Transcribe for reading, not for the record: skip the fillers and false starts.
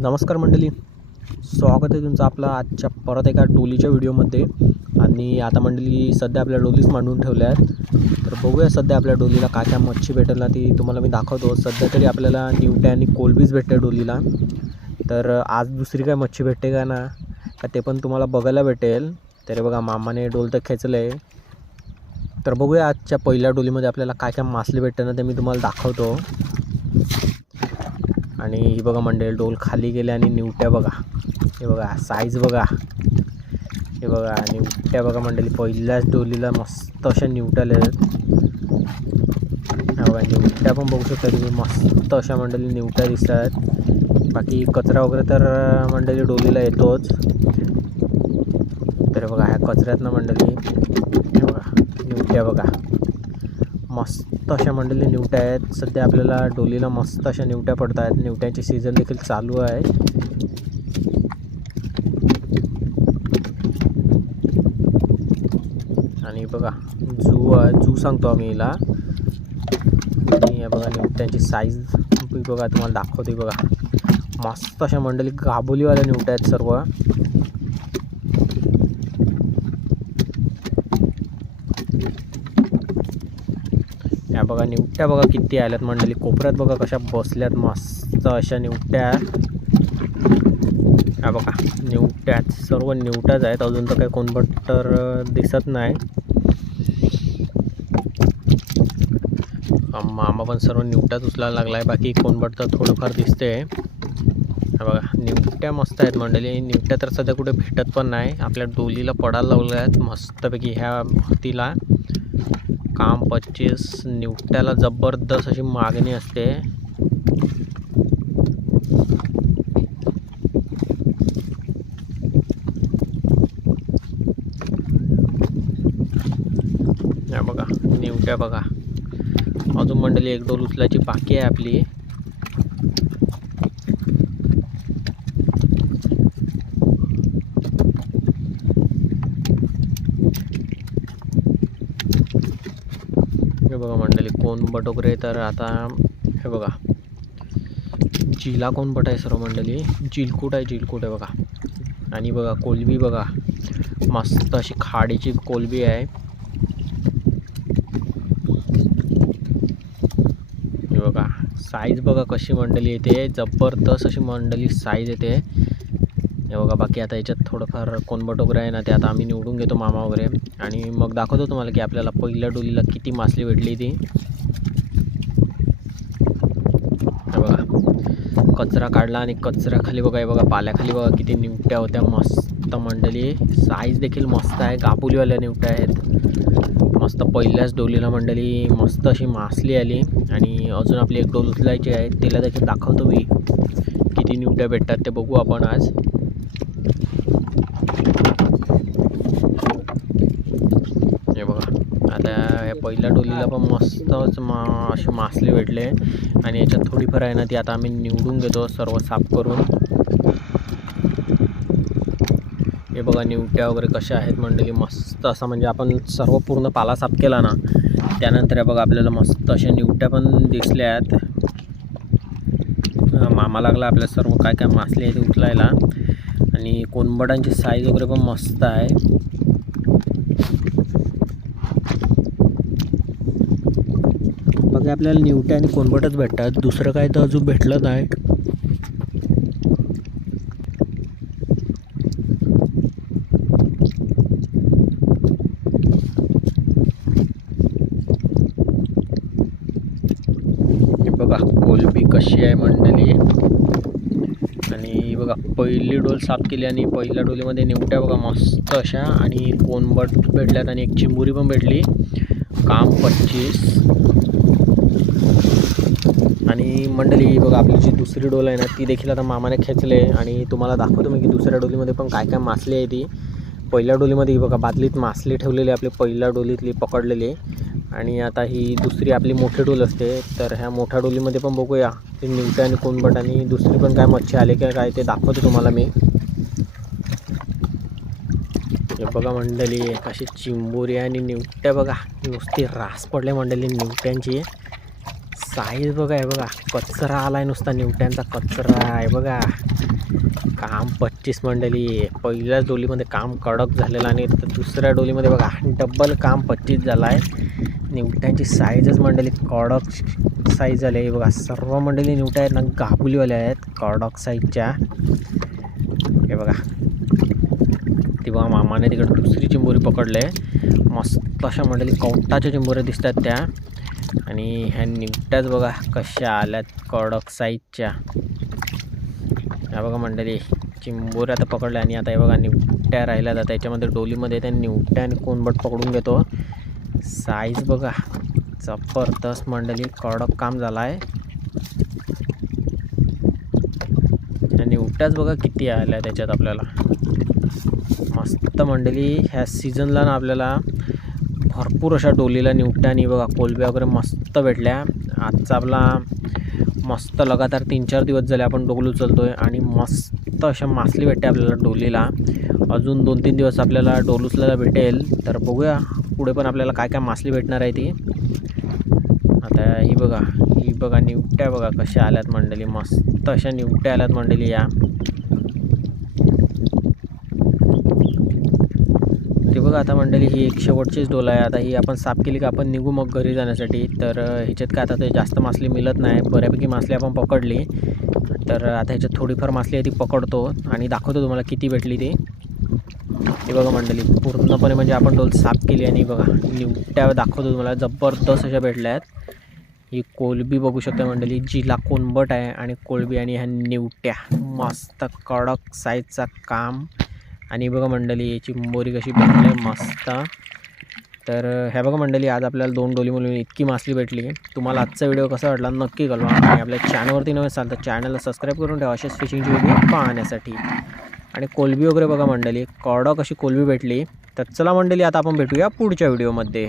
नमस्कार मंडळी, स्वागत आहे तुमचं आपलं आजच्या परत एका डोलीच्या व्हिडिओमध्ये. आणि आता मंडळी सध्या आपल्या डोलीच मांडून ठेवल्या आहेत. तर बघूया सध्या आपल्या डोलीला काय काय मच्छी भेटेल ना ती तुम्हाला मी दाखवतो. सध्या तरी आपल्याला निवट्या आणि कोलबीच भेटते डोलीला. तर आज दुसरी काय मच्छी भेटते का ना का ते पण तुम्हाला बघायला भेटेल. तरी बघा मामाने डोल तर खेचलं आहे. तर बघूया आजच्या पहिल्या डोलीमध्ये आपल्याला काय काय मासली भेटते ना ते मी तुम्हाला दाखवतो. आणि ही बघा मंडळी डोल खाली गेले आणि निवट्या बघा, हे बघा साईज बघा, हे बघा निवट्या बघा मंडळी. पहिल्याच डोलीला मस्त अशा निवट्या आहेत. बघा निवट्या पण बघू शकता तुम्ही, मस्त अशा मंडळी निवट्या दिसत आहेत. बाकी कचरा वगैरे तर मंडळी डोलीला येतोच. तर बघा ह्या कचऱ्यात ना मंडळी हे बघा निवट्या बघा, मस्त अशा मंडळी निवट्या आहेत. सध्या आपल्याला डोलीला मस्त अशा निवट्या पडत आहेत. निवट्यांची सीझन देखील चालू आहे. आणि बघा जू सांगतो आम्ही हिला. आणि बघा निवट्यांची साईज बघा तुम्हाला दाखवते. बघा मस्त अशा मंडळी गाबोलीवाल्या निवट्या आहेत सर्व. या बघा निवट्या बघा किती आल्यात मंडळी. कोपऱ्यात बघा कशा बसल्यात मस्त अशा निवट्या. या बघा निवट्यात सर्व निवट्याच आहेत. अजून तर काही कोणबट तर दिसत नाही. मामा पण सर्व निवट्याच उचलायला लागला आहे. बाकी कोणबट तर थोडंफार दिसते. हा बघा निवट्या मस्त आहेत मंडळी. निवट्या तर सध्या कुठे भेटत पण नाही. आपल्या डोलीला पडायला लावल्या आहेत मस्तपैकी. ह्या भरतीला काम 25 निवट्याला जबरदस्त अशी मागणी असते. या बघा निवट्या बघा. अजून मंडळी एक डोल उचलायची बाकी आहे आपली. हे बघा मंडळी कोणबट वगैरे. तर आता हे बघा जिला कोणबट आहे सर्व मंडळी. जिलकूट आहे, जिलकूट आहे बघा. आणि बघा कोलबी बघा, मस्त अशी खाडीची कोलबी आहे. हे बघा साईज बघा कशी मंडळी येते, जबरदस्त अशी मंडळी साईज येते. हे बघा बाकी आता याच्यात थोडंफार कोणबट वगैरे आहे ना ते आता आम्ही निवडून घेतो मामा वगैरे. आणि मग दाखवतो तुम्हाला की आपल्याला पहिल्या डोलीला किती मासली भेटली ती. हे बघा कचरा काढला आणि कचऱ्याखाली बघा, हे बघा पाल्याखाली बघा किती निवट्या होत्या मस्त मंडळी. साईज देखील मस्त आहे, गाबुलीवाल्या निवट्या आहेत मस्त. पहिल्याच डोलीला मंडळी मस्त अशी मासली आली. आणि अजून आपली एक डोल उचलायची आहे, त्याला देखील दाखवतो मी किती निवट्या भेटतात ते बघू आपण आज. हे बघा आता या पहिल्या डोलीला पण मस्तच अशी मासली भेटले. आणि याच्यात थोडीफार आहे ना ती आता आम्ही निवडून घेतो सर्व साफ करून. हे बघा निवट्या वगैरे कशा आहेत मंडळी, मस्त असा म्हणजे आपण सर्व पूर्ण पाला साफ केला ना त्यानंतर हे बघा आपल्याला मस्त अशा निवट्या पण दिसल्या आहेत. मामा लागला आपल्या सर्व काय काय मासली आहे ते उचलायला. आणि कोणबटांची साईज वगैरे पण मस्त आहे. बघा आपल्याला निवट्या आणि कोणबटच भेटतात, दुसरं काय तर अजून भेटलं नाही. बघा कोलबी कशी आहे मंडळी. आणि बघा पहिली डोल साफ केली आणि पहिल्या डोलीमध्ये निवट्या बघा मस्त अशा. आणि कोणबट भेटल्यात आणि एक चिंबुरी पण भेटली. काम 25. आणि मंडळी बघा आपली जी दुसरी डोल आहे ना ती देखील आता मामाने खेचले. आणि तुम्हाला दाखवतो मी की दुसऱ्या डोलीमध्ये पण काय काय मासली आहे ती. पहिल्या डोलीमध्ये बघा बादलीत मासली ठेवलेली आपली पहिल्या डोलीतली पकडलेली. आणि आता ही दुसरी आपली मोठी डोल असते. तर ह्या मोठ्या डोलीमध्ये पण बघूया ते निवट्या आणि कोणबट आणि दुसरी पण काय मच्छी आले की काय ते दाखवतो तुम्हाला मी. हे बघा मंडळी कशी चिंबोरी आणि निवट्या बघा नुसती रास पडले मंडळी निवट्यांची. साईज बघा आहे बघा, कचरा आलाय नुसता, निवट्यांचा कचरा आहे बघा. काम 25 मंडळी. पहिल्याच डोलीमध्ये काम कडक झालेलं आणि दुसऱ्या डोलीमध्ये बघा डबल काम 25 झालं आहे. निवट्यांची साईजच मंडळी कडक साईज झाली आहे बघा. सर्व मंडळी निवट्या आहेत ना गाबुलीवाल्या आहेत कडक साईजच्या. हे बघा ती बघा मामाने तिकडे दुसरी चिंबोरी पकडले. मस्त अशा मंडळी कवटाच्या चिंबोऱ्या दिसतात त्या. आणि ह्या निवट्याच बघा कशा आल्यात कडक साईजच्या. ह्या बघा मंडळी चिंबोऱ्या आता पकडल्या आणि आता हे बघा निवट्या राहिल्या जातात. त्याच्यामध्ये डोलीमध्ये त्या निवट्या आणि कोणबट पकडून घेतो. साईज बघा जबरदस्त मंडळी, कडक काम झाला आहे. ह्या निवट्याच बघा किती आल्या त्याच्यात आपल्याला. मस्त मंडळी. ह्या सीझनला ना आपल्याला भरपूर अशा डोलीला निवट्या आणि बघा कोलब्या वगैरे मस्त भेटल्या. आजचा आपला मस्त लगातार 3-4 दिवस झाले आपण डोल उचलतो आहे आणि मस्त अशा मासली भेटते आपल्याला डोलीला. अजून 2-3 दिवस आपल्याला डोल उचलायला भेटेल. तर बघूया पुढे पण आपल्याला काय काय मासली भेटणार आहे ती. आता ही बघा निवट्या बघा कशा आल्यात मंडळी. मस्त अशा निवट्या आल्यात मंडळी या. ते बघा आता मंडळी ही एक शेवटचीच डोल आहे. आता ही आपण साफ केली का आपण निघू मग घरी जाण्यासाठी. तर ह्याच्यात काय आता ते जास्त मासली मिळत नाही. बऱ्यापैकी मासली आपण पकडली. तर आता ह्याच्यात थोडीफार मासली आहे ती पकडतो आणि दाखवतो तुम्हाला किती भेटली ती. हे बघा मंडळी पूर्णपणे म्हणजे आपण डोल साफ केली आणि बघा निवट्या दाखवतो तुम्हाला जबरदस्त अशा भेटल्या आहेत. ही कोलबी बघू शकता मंडळी, जिला कोणबट आहे आणि कोलबी आणि ह्या निवट्या मस्त कडक साईजचा काम. आणि बघा मंडळी चिंबोरी कशी भेटली मस्त. तर ह्या बघा मंडळी आज आपल्याला 2 डोली मिळून इतकी मासली भेटली. तुम्हाला आजचा व्हिडिओ कसा वाटला नक्की कळवा. आणि आपल्या चॅनलवरती नव्हे असाल तर चॅनलला सबस्क्राईब करून ठेवा अशाच फिशिंगची व्हिडिओ पाहण्यासाठी. आणि कोलबी वगैरे बघा मंडळी कडक अशी कोलबी भेटली. तर चला मंडळी आता आपण भेटूया पुढच्या व्हिडिओमध्ये.